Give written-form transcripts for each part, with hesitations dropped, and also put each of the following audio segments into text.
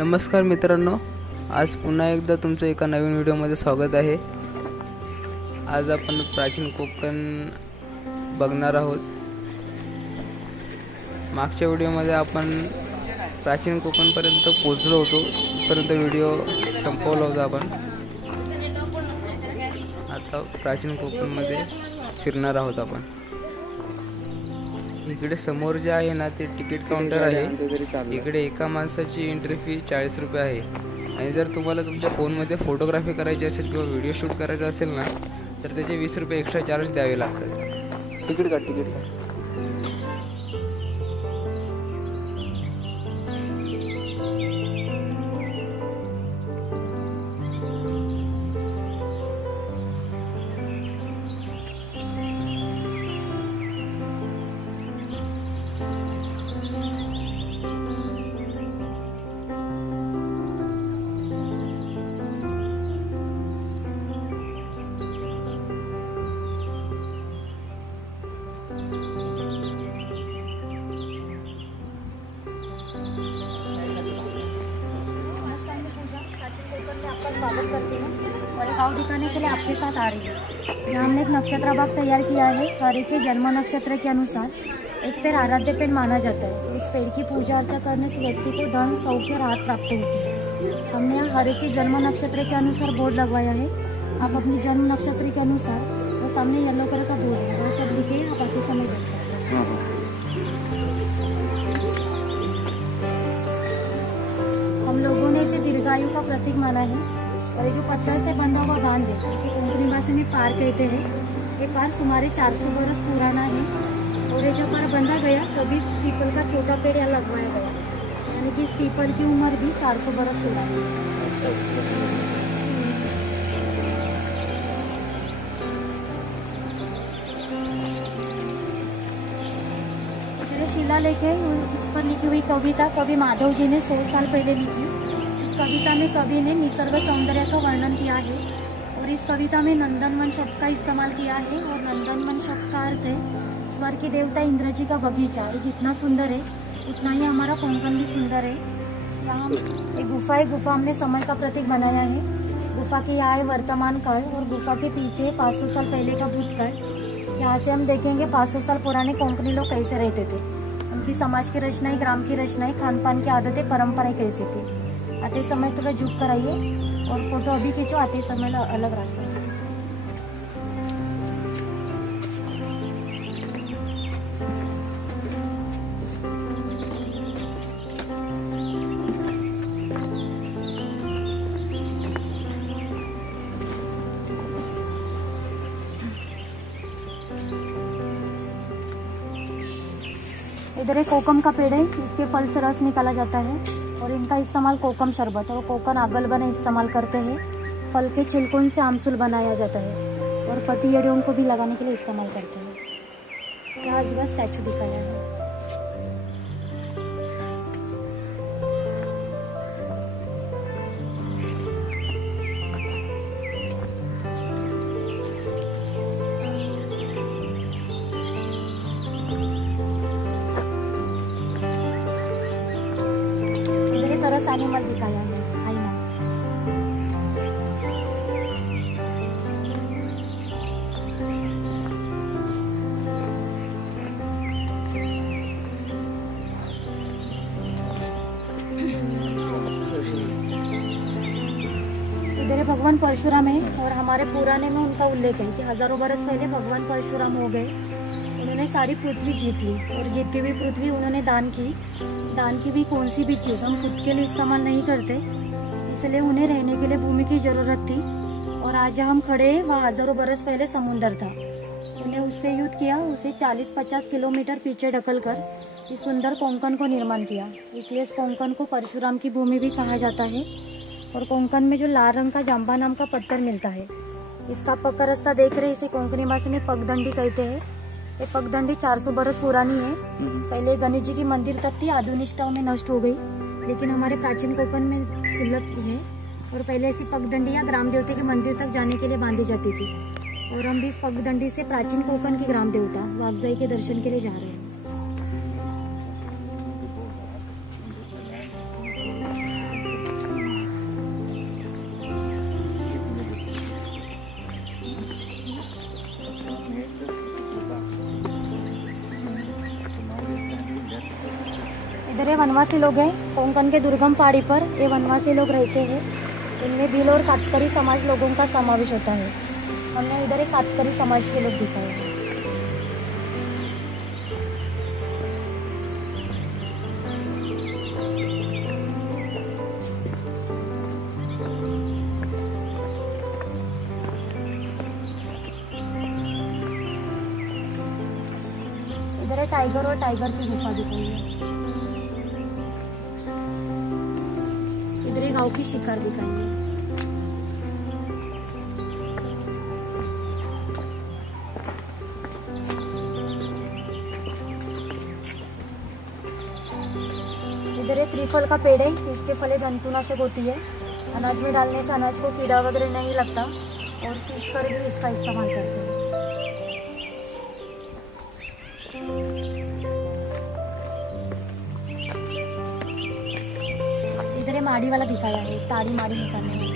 नमस्कार मित्रांनो, आज पुन्हा एकदा तुमचं एका नवीन व्हिडिओमध्ये स्वागत आहे। आज आपण प्राचीन कोकण बघणार आहोत। मागच्या व्हिडिओमध्ये आपण प्राचीन कोकणपर्यंत पोहोचलो होतो, परंतु व्हिडिओ संपवला होता आपण। आता प्राचीन कोकणमध्ये फिरणार आहोत आपण। इकडे समोर जे आहे ना ते तिकीट काउंटर आहे। इकडे एका माणसाची एंट्री फी 40 रुपये आहे। आणि जर तुम्हाला तुमच्या फोनमध्ये फोटोग्राफी करायची असेल किंवा व्हिडिओ शूट करायचा असेल ना तर त्याचे 20 रुपये एक्स्ट्रा चार्ज द्यावे लागतात। तिकीट काढ। स्वागत करती हूँ और एक गाँव दिखाने के लिए आपके साथ आ रही हूँ। यहाँ हमने एक नक्षत्र बाग तैयार किया है। हरे के जन्म नक्षत्र के अनुसार एक पेड़ आराध्य पेड़ माना जाता है। इस पेड़ की पूजा अर्चा करने से व्यक्ति को धन सौख्य राहत प्राप्त होती है। हमने यहाँ हरे के जन्म नक्षत्र के अनुसार बोर्ड लगवाया है। आप अपनी जन्म नक्षत्र के अनुसार वो सामने येलो कलर का बोर्ड है, वो सब लिखे आप आते समय देख सकते हैं। हम लोगों ने इसे दीर्घायु का प्रतीक माना है। और ये जो पत्थर से बंधा हुआ बांध है इसे कोंकणी भाषा में पार कहते हैं। ये पार सुमारे 400 बरस पुराना है। और ये जब पार बंधा गया तभी पीपल का छोटा पेड़ यहाँ लगवाया गया, यानी कि इस पीपल की उम्र भी 400 बरस पुरानी है। शिलालेख है, इस पर लिखी हुई कविता कवि माधव जी ने 100 साल पहले लिखी। इस कविता में कवि ने निसर्ग सौंदर्य का वर्णन किया है। और इस कविता में नंदनवन शब्द का इस्तेमाल किया है। और नंदनवन शब्द का अर्थ है स्वर्ग की देवता इंद्र जी का बगीचा। ये जितना सुंदर है उतना ही हमारा कोंकण भी सुंदर है। यहाँ एक गुफा है, गुफा हमने समय का प्रतीक बनाया है। गुफा के यहाँ है वर्तमान काल और गुफा के पीछे 500 साल पहले का भूतकाल। यहाँ से हम देखेंगे 500 साल पुराने कोंकणी लोग कैसे रहते थे, उनकी समाज की रचनाएं, ग्राम की रचनाएं, खान पान की आदतें, परंपराएं कैसी थी। आते समय थोड़ा झुक कर आइए और फोटो अभी खींचो, आते समय अलग रास्ता। इधर एक कोकम का पेड़ है, इसके फल से रस निकाला जाता है। और इनका इस्तेमाल कोकम शरबत और कोकन आगल बने इस्तेमाल करते हैं। फल के छिलकों से आमसूल बनाया जाता है और फटी एड़ियों को भी लगाने के लिए इस्तेमाल करते हैं। यहाँ बस स्टैचू दिखाया है। तरस एनिमल दिखाया है, आईना। इधर भगवान परशुराम है और हमारे पुराने में उनका उल्लेख है कि हजारों बरस पहले भगवान परशुराम हो गए। उन्होंने सारी पृथ्वी जीत ली और जीतती हुई पृथ्वी उन्होंने दान की। दान की भी कौन सी भी चीज़ हम खुद के लिए इस्तेमाल नहीं करते, इसलिए उन्हें रहने के लिए भूमि की जरूरत थी। और आज जहाँ हम खड़े हैं वहाँ हजारों बरस पहले समुद्र था। उन्हें उससे युद्ध किया, उसे 40-50 किलोमीटर पीछे ढकलकर इस सुंदर कोंकण को निर्माण किया। इसलिए इस कोंकण को परशुराम की भूमि भी कहा जाता है। और कोंकण में जो लाल रंग का जांबा नाम का पत्थर मिलता है, इसका पक्का रास्ता देख रहे, इसे कोंकणी भाषा में पगदंडी कहते हैं। ये पगदंडी 400 बरस पुरानी है। पहले गणेश जी की मंदिर तक थी, आधुनिकताओं में नष्ट हो गई, लेकिन हमारे प्राचीन कोकण में सुलभ है। और पहले ऐसी पगदंडियां ग्राम देवता के मंदिर तक जाने के लिए बांधी जाती थी। और हम भी इस पगडंडी से प्राचीन कोकण के ग्राम देवता वागजाई के दर्शन के लिए जा रहे हैं। इधर ये वनवासी लोग हैं, कोंकण के दुर्गम पहाड़ी पर ये वनवासी लोग रहते हैं। इनमें भील और कातकरी समाज लोगों का समावेश होता है। हमने इधर एक कातकरी समाज के लोग दिखाए हैं। इधर है टाइगर और टाइगर की गुफा दिखाई है। इधर एक गांव की शिकार दिखाई है। इधर एक त्रिफल का पेड़ है, इसके फले जंतुनाशक होती है। अनाज में डालने से अनाज को कीड़ा वगैरह नहीं लगता और फिश कर भी इसका इस्तेमाल करते हैं। इधर ये माड़ी वाला दिखाया है, ताड़ी माड़ी निकालने वाला।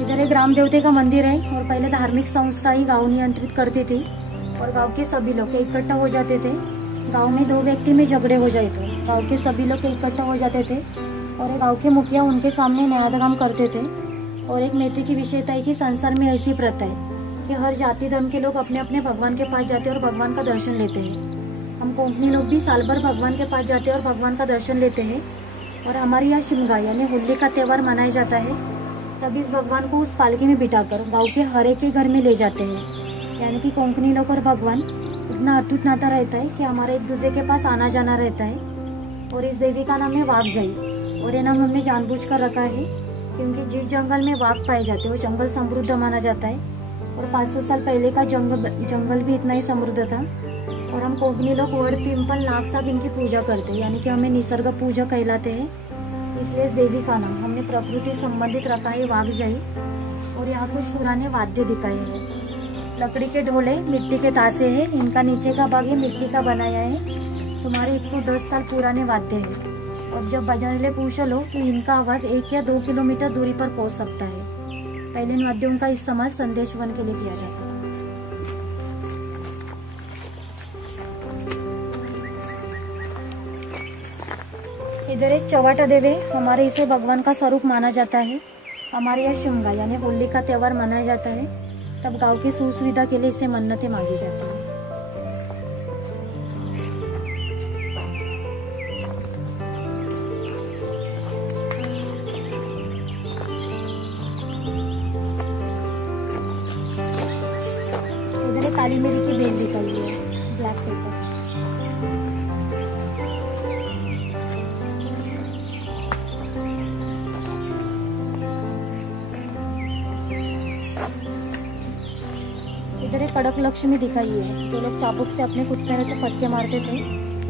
इधर एक ग्राम देवते का मंदिर है और पहले धार्मिक संस्था ही गांव नियंत्रित करती थी और गांव के सभी लोग इकट्ठा हो जाते थे। गांव में 2 व्यक्ति में झगड़े हो जाए तो गांव के सभी लोग इकट्ठा हो जाते थे और गांव के मुखिया उनके सामने न्यायदान करते थे। और एक महत्व की विशेषता है कि संसार में ऐसी प्रथा है कि हर जाति धर्म के लोग अपने अपने भगवान के पास जाते हैं और भगवान का दर्शन लेते हैं। हम कोंकणी लोग भी साल भर भगवान के पास जाते हैं और भगवान का दर्शन लेते हैं। और हमारे यहाँ शिमगा यानी होली का त्यौहार मनाया जाता है। तब इस भगवान को उस पालकी में बिठाकर गांव के हर एक के घर में ले जाते हैं। यानी कि कोंकणी लोग और भगवान इतना अटूट नाता रहता है कि हमारे एक दूसरे के पास आना जाना रहता है। और इस देवी का नाम है वाघजाई और ये नाम हमने जानबूझकर रखा है क्योंकि जिस जंगल में वाघ पाए जाते हैं वो जंगल समृद्ध माना जाता है। और 500 साल पहले का जंगल भी इतना ही समृद्ध था। और हम कोंकणी लोग वड़ पिंपल नाग साग इनकी पूजा करते हैं, यानी कि हमें निसर्ग पूजा कहलाते हैं। इसलिए इस देवी का नाम हमने प्रकृति संबंधित रखा है वाघजाई। और यहाँ कुछ पुराने वाद्य दिखाए हैं। लकड़ी के ढोले, मिट्टी के तासे हैं। इनका नीचे का भाग ये मिट्टी का बनाया है। सुमारे 110 साल पुराने वाद्य है। और जब बजाने ले पूछो लो तो इनका आवाज 1 या 2 किलोमीटर दूरी पर पहुंच सकता है। पहले इन वाद्यों का इस्तेमाल संदेश वन के लिए किया जाता है। इधर एक चौवाटा देवे, हमारे इसे भगवान का स्वरूप माना जाता है। हमारे यहाँ शिमगा यानी होली का त्यौहार मनाया जाता है। तब गांव की सुविधा के लिए इसे मन्नतें मांगी जाती है। इधर काली मिरी की बेल दिखाई है, ब्लैक पेपर। इधर एक कड़क लक्ष्मी दिखाई है। जो लोग चाबुक से अपने कुत्ते से फटके मारते थे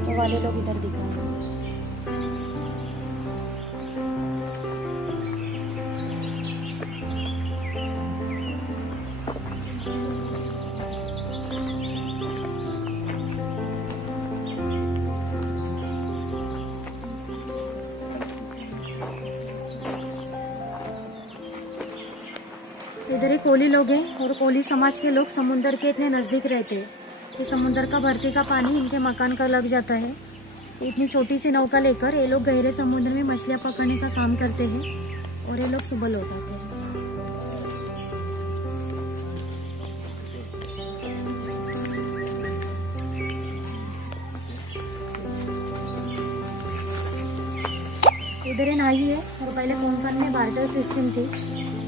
वो वाले लोग इधर दिखाए। इधर एक कोली लोग हैं और कोली समाज के लोग समुद्र के इतने नजदीक रहते हैं कि समुद्र का भरती का पानी इनके मकान का लग जाता है। इतनी छोटी सी नौका लेकर ये लोग गहरे समुद्र में मछलियां पकड़ने का काम करते हैं और ये लोग सुबह लौट आते हैं। इधर नाई है और पहले कोंकण में बार्टर सिस्टम थी,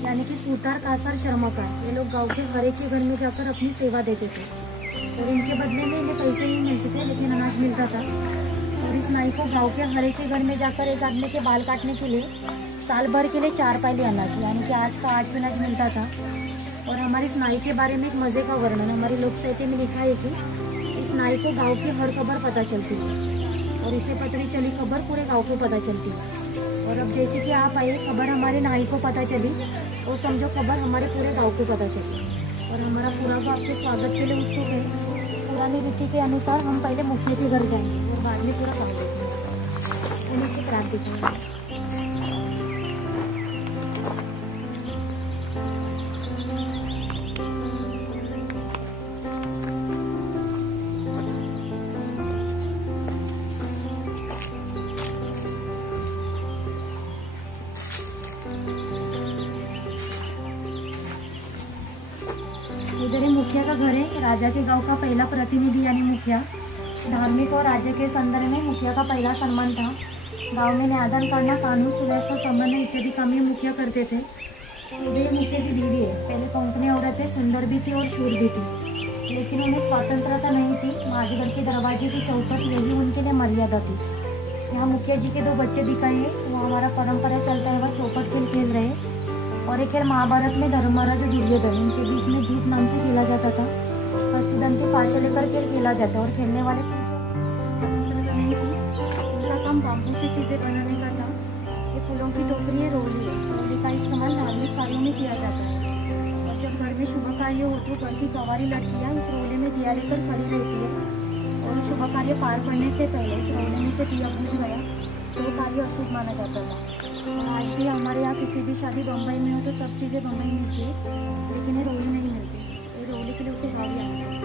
यानी कि सूतार, कासार, चर्मकार ये लोग गांव के हर एक के घर में जाकर अपनी सेवा देते थे और इनके बदले में इन्हें पैसे नहीं मिलते थे लेकिन अनाज मिलता था। और इस नाई को गांव के हर एक के घर में जाकर एक आदमी के बाल काटने के लिए साल भर के लिए 4 पायली अनाज यानी कि आज का 8 अनाज मिलता था। और हमारी इस नाई के बारे में एक मजे का वर्णन हमारी लोक साहित्य में लिखा है कि इस नाई को गाँव की हर खबर पता चलती है और इसे पतली चली खबर पूरे गाँव को पता चलती है। और अब जैसे कि आप आए, खबर हमारे नाई को पता चली और समझो खबर हमारे पूरे गांव को पता चली। और हमारा पूरा को आपके स्वागत के लिए उत्सुक है। पुरानी रीति के अनुसार हम पहले मुखिया के घर जाएंगे और बाद में पूरा काम देखेंगे। नीचे क्रांति की इधर ही मुखिया का घर है। राजा के गांव का पहला प्रतिनिधि यानी मुखिया। धार्मिक और राज्य के संदर्भ में मुखिया का पहला सम्मान था। गांव में न्यायदान करना, कानून सुव्यवस्था संबंध इत्यादि काम ये मुखिया करते थे। इधर मुखिया की दीदी है। पहले कोंकणी औरतें सुंदर भी थी और शूर भी थी, लेकिन उन्हें स्वतंत्रता नहीं थी। माझी घर के दरवाजे की चौखट यही उनके लिए मर्यादा थी। यहाँ मुखिया जी के 2 बच्चे दिखाए हैं। वो हमारा परंपरा चलता है, वह चौपट खेल खेल रहे हैं। और एक खेल महाभारत में धर्मराज दुर्योधन, उनके बीच में धूप नाम से खेला जाता था। हस्तदंत की फांसे लेकर खेल खेला जाता है और खेलने वाले स्वतंत्रता नहीं थी। उनका काम बाम्बू से चीजें बनाने का था। ये फूलों की टोकरी है, रोली है। रोली का इस्तेमाल धार्मिक कार्यों में किया जाता है। और जब घर में शुभ कार्य हो तो घर की कवारी लड़कियाँ इस रोले में दिया लेकर खड़ी रहती है। और शुभ कार्य पार पड़ने से पहले इस रोले में से दिया बुझ गया तो कार्य अशुभ माना जाता था। और आज भी हमारे यहाँ किसी भी शादी बम्बई में हो तो सब चीज़ें बम्बई में मिलती है, लेकिन ये रोली नहीं मिलती। ये रोली के लिए उसे गाड़ी आती है।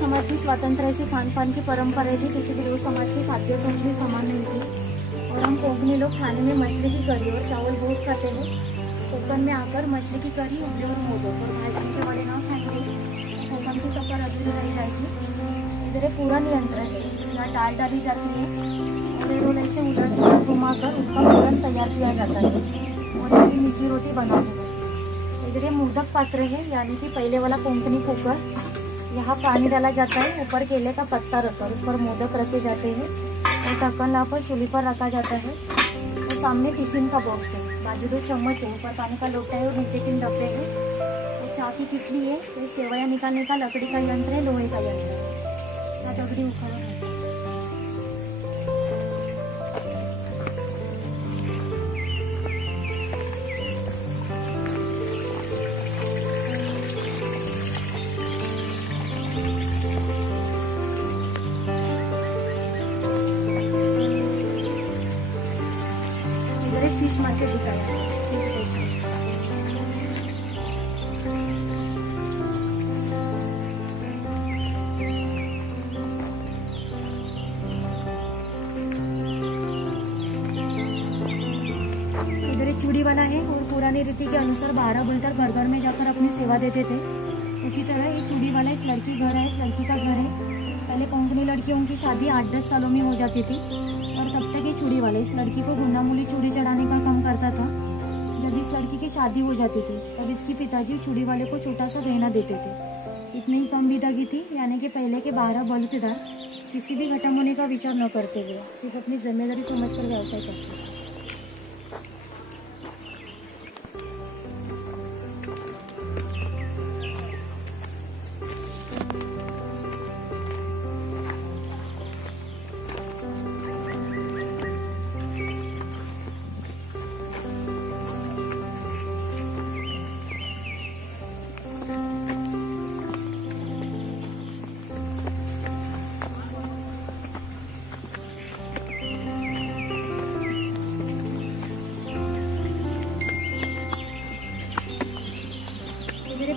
समाज की स्वतंत्र ऐसी खान पान की परंपरा थी। किसी भी 2 समाज की खाद्य संस्कृति समान नहीं थी। और हम कोंकणी लोग खाने में मछली की करी और चावल बहुत खाते हैं। कोकण में आकर मछली की करी, उबले और मोदक और भाजने के बड़े नाम खाएंगे। कोकण की सफर अधूरी रह जाएगी। इधर पूरा नियंत्रण है। यहाँ दाल डाली जाती है और रोल से उधर से घुमाकर उसका पूरन तैयार किया जाता है और यही मीठी रोटी बनाते हैं। इधर मोदक पात्र है, यानी कि पहले वाला कोंकणी कुकर। यहाँ पानी डाला जाता है, ऊपर केले का पत्ता रखकर उस पर मोदक रखे जाते हैं और ढक्कन लाकर चूल्हे पर रखा जाता है। और सामने टिफिन का बॉक्स है, बाजू 2 चम्मच है, ऊपर पानी का लोटा है और नीचे 3 डब्बे हैं। और चाय की कितली है। ये सेवैयाँ निकालने का लकड़ी का यंत्र है, लोहे का यंत्र है। यहाँ डबरी उखाड़ा है। फिश मार्केट दिखाया है। इधर एक चूड़ी वाला है और पुरानी रीति के अनुसार 12 बोलकर घर घर में जाकर अपनी सेवा देते थे। उसी तरह ये चूड़ी वाला इस लड़की घर है, इस लड़की का घर है। पहले कोंकणी लड़कियों की शादी 8-10 सालों में हो जाती थी और तब तक ये चूड़ी वाला इस लड़की को गुंडामूली चूड़ी चढ़ाने का काम करता था। जब इस लड़की की शादी हो जाती थी तब इसके पिताजी चूड़ी वाले को छोटा सा गहना देते थे। इतनी ही कम विदागी थी, यानी कि पहले के 12 बलुतेदार किसी भी घटना होने का विचार न करते हुए सिर्फ अपनी जिम्मेदारी समझकर व्यवसाय करते थे।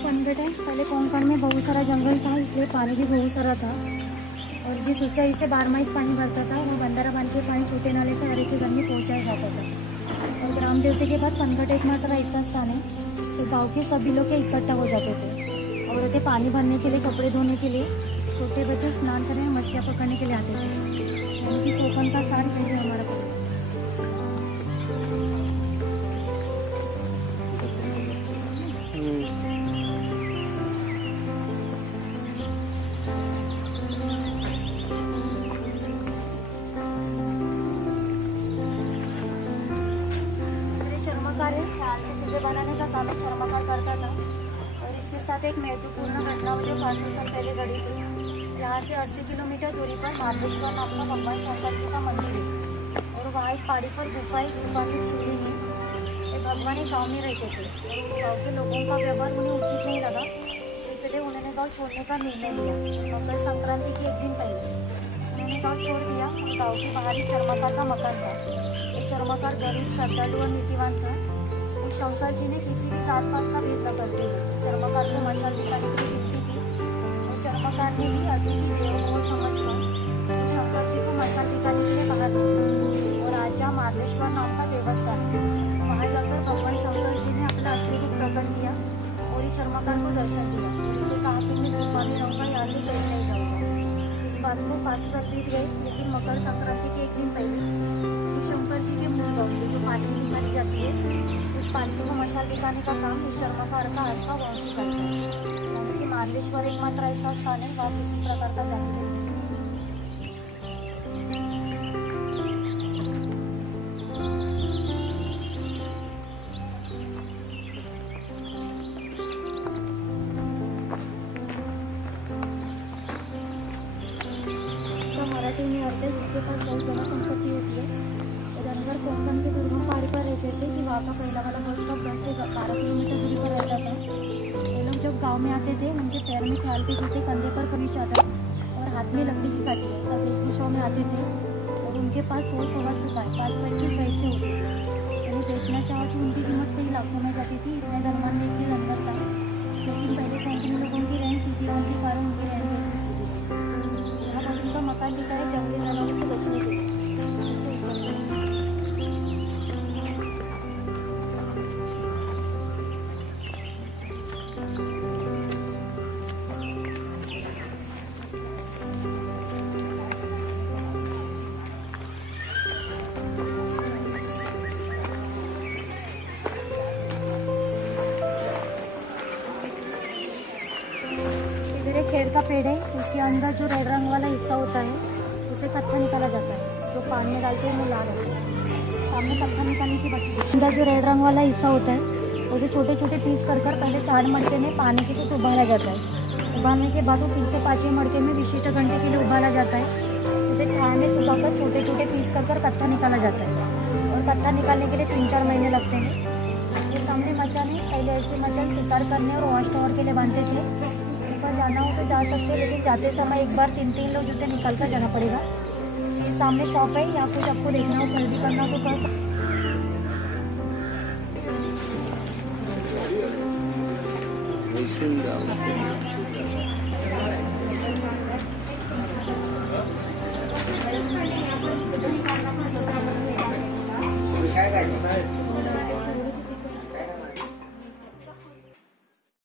पनघट है। पहले कोंकण में बहुत सारा जंगल था, इसलिए पानी भी बहुत सारा था और जिस ऊंचाई से 12 माह पानी भरता था वो बंदरा बांध के पानी छोटे नाले से हर एक के घर में पहुँचाया जाता था। और ग्राम देवते के बाद पनघट एकमात्र ऐसा स्थान है तो गाँव के सभी लोग इकट्ठा हो जाते थे। औरतें पानी भरने के लिए, कपड़े धोने के लिए, छोटे बच्चे स्नान करने, मछलियाँ पकड़ने के लिए आते थे। यानी कि कोकण का सार पहले हमारा पड़ता। साथ एक महत्वपूर्ण घटना मुझे 500 साल पहले घड़ी थी। यहाँ से 80 किलोमीटर दूरी पर महाबलेश्वर नाम का भगवान शंकर जी का मंदिर है और वहाँ एक पहाड़ी पर गुफा है। गुफा की सीढ़ी में भगवान एक गाँव में रहते थे और गाँव के लोगों का व्यवहार उन्हें उचित नहीं लगा, इसलिए उन्होंने गाँव छोड़ने का निर्णय लिया। मकर संक्रांति के एक दिन पहले उन्होंने गाँव छोड़ दिया। गाँव के बाहर ही चर्मकार का मकान था। ये चर्मकार गरीब, श्रद्धालु और नीतिवान था। शंकर जी ने किसी भी जात पात का भेद न करते हुए चर्मकार को मशाल दिखाने के लिए गिनती की और चर्मकार ने भी अतिथि देव को समझकर शंकर जी को मशाल दिखाने के लिए बाहर निकला और आज जहाँ महाबलेश्वर नाम का देवस्थान है, वहाँ जाकर भगवान शंकर जी ने अपना असली रूप प्रकट किया और ये चर्मकार को दर्शन दिया। इसे कहा कि मैं गुफा में रहूँगा, यहाँ से कहीं नहीं जाऊँगा। इस बात को 500 साल बीत गए, लेकिन मकर संक्रांति के एक दिन पहले शंकर जी के मूल गाँव से जो पालकी निकाली जाती है, उस पालकी को मशाल दिखाने का काम इस चर्मकार का आज का वंशी करता है। महाबलेश्वर एकमात्र ऐसा स्थान है वहाँ किसी प्रकार का जाति नहीं। मराठी में अर्थ है जिसके पास बहुत ज़्यादा संपत्ति होती है। धनगर कोंकण के दुर्गम पहाड़ी पर रहते थे कि वहाँ का पहला वाला बस स्टॉप 10 से 12 किलोमीटर दूरी पर रहता था। ये लोग जब गांव में आते थे, उनके पैर में ख्याल के जूते, कंधे पर कमी चादर और हाथ में लकड़ी की काठी सब वेशभूषाओं में आते थे और उनके पास 100 सवा रुपये 5-25 पैसे होते थे। उन्हें बेचना चाहो तो उनकी कीमत कई लाखों में जाती थी। इतने धनवान में एक अंदर था, लेकिन पहले कोंकणी लोगों की रहन सीधी होने के कारण उनकी रहन कैसे सीधी थी। यहाँ पर उनका मकान लिखा है जंगली जानवरों से बचने के लिए। खेर का पेड़ है, उसके अंदर जो रेड रंग वाला हिस्सा होता है उसे कत्था निकाला जाता है, जो पान में डालते हैं वो लाल होता है। सामने कत्था निकालने की बात, अंदर जो रेड रंग वाला हिस्सा होता है उसे छोटे छोटे पीस कर पहले 4 मटके में पानी के साथ उबाला जाता है। उबालने के बाद वो फिर से 5वें मटके में विशिष्ट घंटे के लिए उबाला जाता है। उसे छाया में सुखाकर छोटे छोटे पीस कर कत्था निकाला जाता है और कत्था निकालने के लिए 3-4 महीने लगते हैं। ये सामने मचान है, पहले ऐसे मचान शिकार करने और वॉच टावर के लिए बांधते थे। ऊपर जाना हो तो जा सकते हैं, लेकिन जाते समय एक बार 3-3 लोग जूते निकाल कर जाना पड़ेगा। ये सामने शॉप है, यहाँ कुछ आपको देखना हो, खरीदी करना हो तो कर सकते।